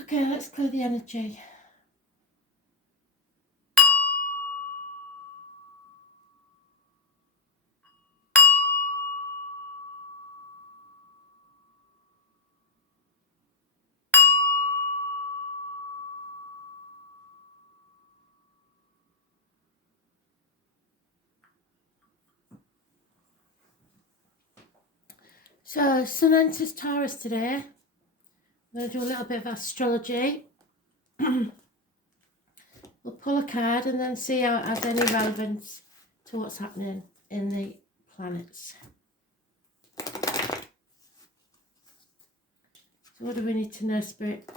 Okay, let's clear the energy. So, Sun enters Taurus today. I'm going to do a little bit of astrology. We'll pull a card and then see how it has any relevance to what's happening in the planets. So what do we need to know, Spirit?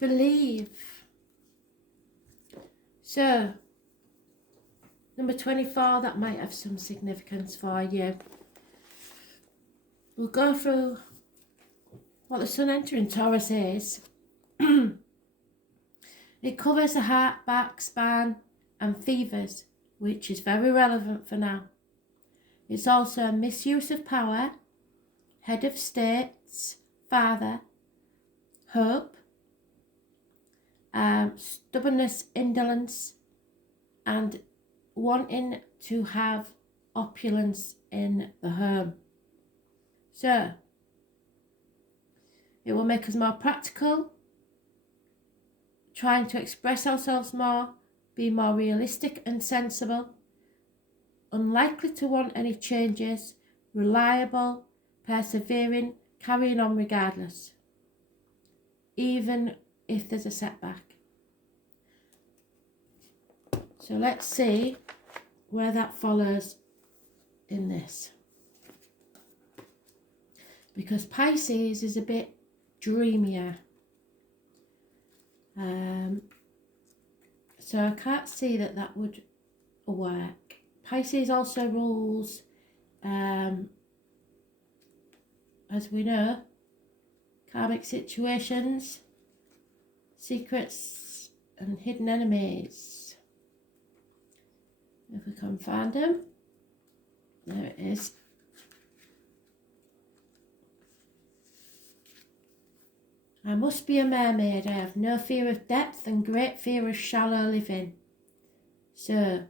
Believe. So, number 24, that might have some significance for you. We'll go through what the Sun entering Taurus is. It covers the heart, back, spine and fevers, which is very relevant for now. It's also a misuse of power, head of states, father, hope, stubbornness, indolence, and wanting to have opulence in the home. So, it will make us more practical, trying to express ourselves more, be more realistic and sensible, unlikely to want any changes, reliable, persevering, carrying on regardless, even if there's a setback. So let's see where that follows in this. Because Pisces is a bit dreamier. So I can't see that would work. Pisces also rules, as we know, karmic situations, secrets and hidden enemies. If we can find them. There it is. I must be a mermaid. I have no fear of depth and great fear of shallow living. So,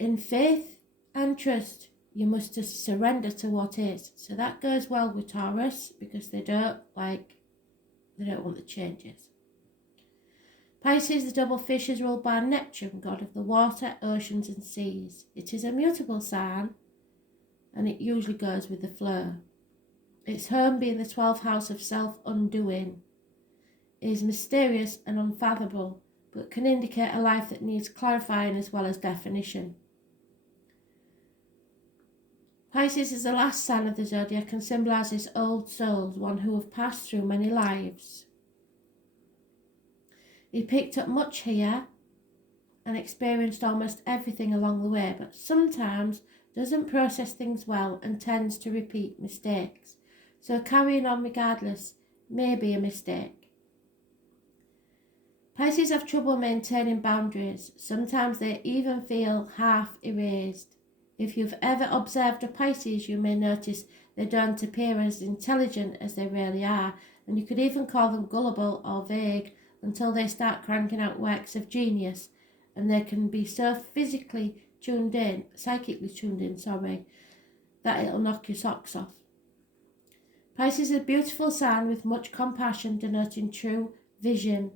in faith and trust, you must just surrender to what is. So that goes well with Taurus because they don't want the changes. Pisces, the double fish, is ruled by Neptune, god of the water, oceans and seas. It is a mutable sign and it usually goes with the flow. Its home, being the 12th house of self-undoing, is mysterious and unfathomable, but can indicate a life that needs clarifying as well as definition. Pisces is the last sign of the zodiac and symbolises old souls, one who have passed through many lives. He picked up much here and experienced almost everything along the way, but sometimes doesn't process things well and tends to repeat mistakes. So carrying on regardless may be a mistake. Pisces have trouble maintaining boundaries. Sometimes they even feel half erased. If you've ever observed a Pisces, you may notice they don't appear as intelligent as they really are, and you could even call them gullible or vague until they start cranking out works of genius, and they can be so psychically tuned in, that it'll knock your socks off. Pisces is a beautiful sign with much compassion, denoting true vision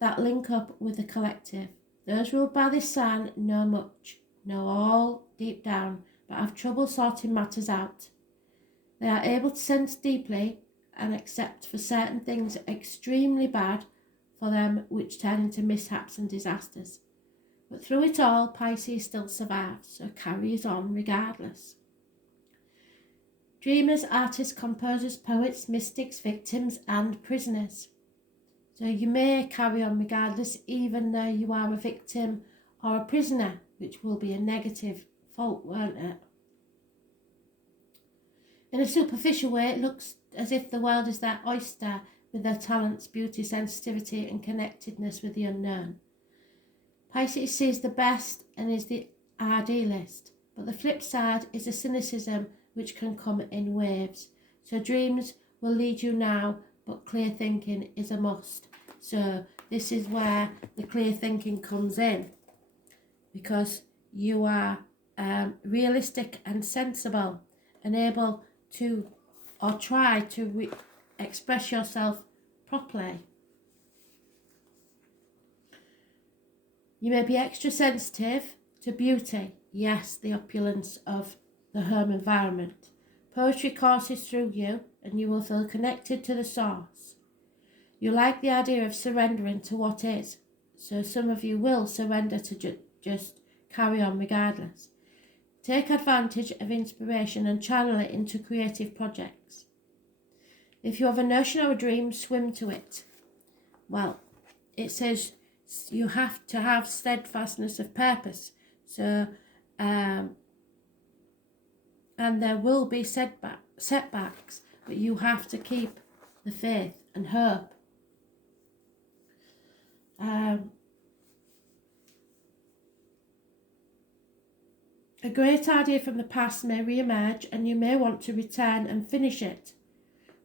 that link up with the collective. Those ruled by this sign know much, know all deep down, but have trouble sorting matters out. They are able to sense deeply and accept for certain things extremely bad for them, which turn into mishaps and disasters. But through it all, Pisces still survives, so carries on regardless. Dreamers, artists, composers, poets, mystics, victims and prisoners. So you may carry on regardless even though you are a victim or a prisoner, which will be a negative fault, won't it? In a superficial way, it looks as if the world is their oyster with their talents, beauty, sensitivity and connectedness with the unknown. Pisces sees the best and is the idealist, but the flip side is a cynicism which can come in waves. So dreams will lead you now, but clear thinking is a must. So this is where the clear thinking comes in, because you are realistic and sensible and able to, or try to express yourself properly. You may be extra sensitive to beauty, yes, the opulence of the home environment. Poetry courses through you and you will feel connected to the source. You like the idea of surrendering to what is, so some of you will surrender to just carry on regardless. Take advantage of inspiration and channel it into creative projects. If you have a notion or a dream, swim to it. Well, it says you have to have steadfastness of purpose. So, and there will be setbacks, but you have to keep the faith and hope. A great idea from the past may re-emerge and you may want to return and finish it,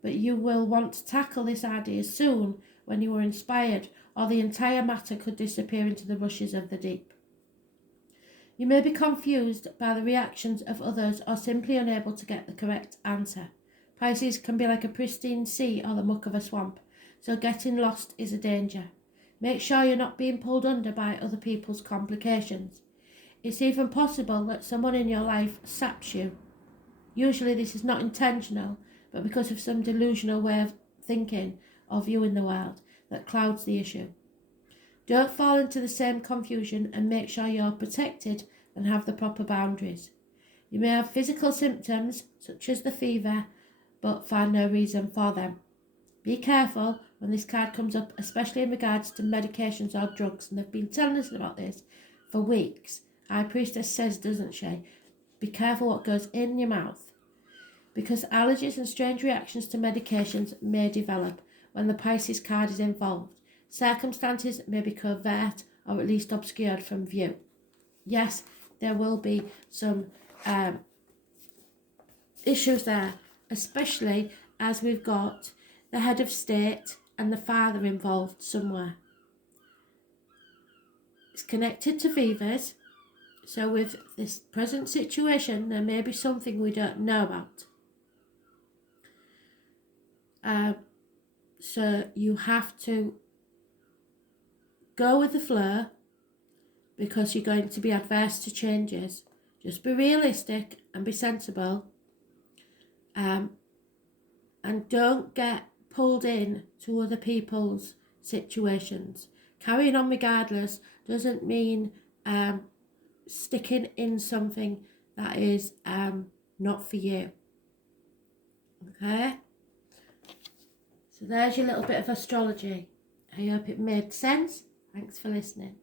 but you will want to tackle this idea soon when you are inspired, or the entire matter could disappear into the rushes of the deep. You may be confused by the reactions of others or simply unable to get the correct answer. Pisces can be like a pristine sea or the muck of a swamp, so getting lost is a danger. Make sure you're not being pulled under by other people's complications. It's even possible that someone in your life saps you. Usually this is not intentional, but because of some delusional way of thinking or viewing the world that clouds the issue. Don't fall into the same confusion and make sure you're protected and have the proper boundaries. You may have physical symptoms such as the fever, but find no reason for them. Be careful when this card comes up, especially in regards to medications or drugs, and they've been telling us about this for weeks. High Priestess says, doesn't she? Be careful what goes in your mouth, because allergies and strange reactions to medications may develop when the Pisces card is involved. Circumstances may be covert or at least obscured from view. Yes, there will be some issues there, especially as we've got the head of state and the father involved somewhere. It's connected to fevers, so with this present situation, there may be something we don't know about. So you have to go with the flow, because you're going to be adverse to changes. Just be realistic and be sensible. And don't get pulled in to other people's situations. Carrying on regardless doesn't mean sticking in something that is not for you. Okay? So there's your little bit of astrology. I hope it made sense. Thanks for listening.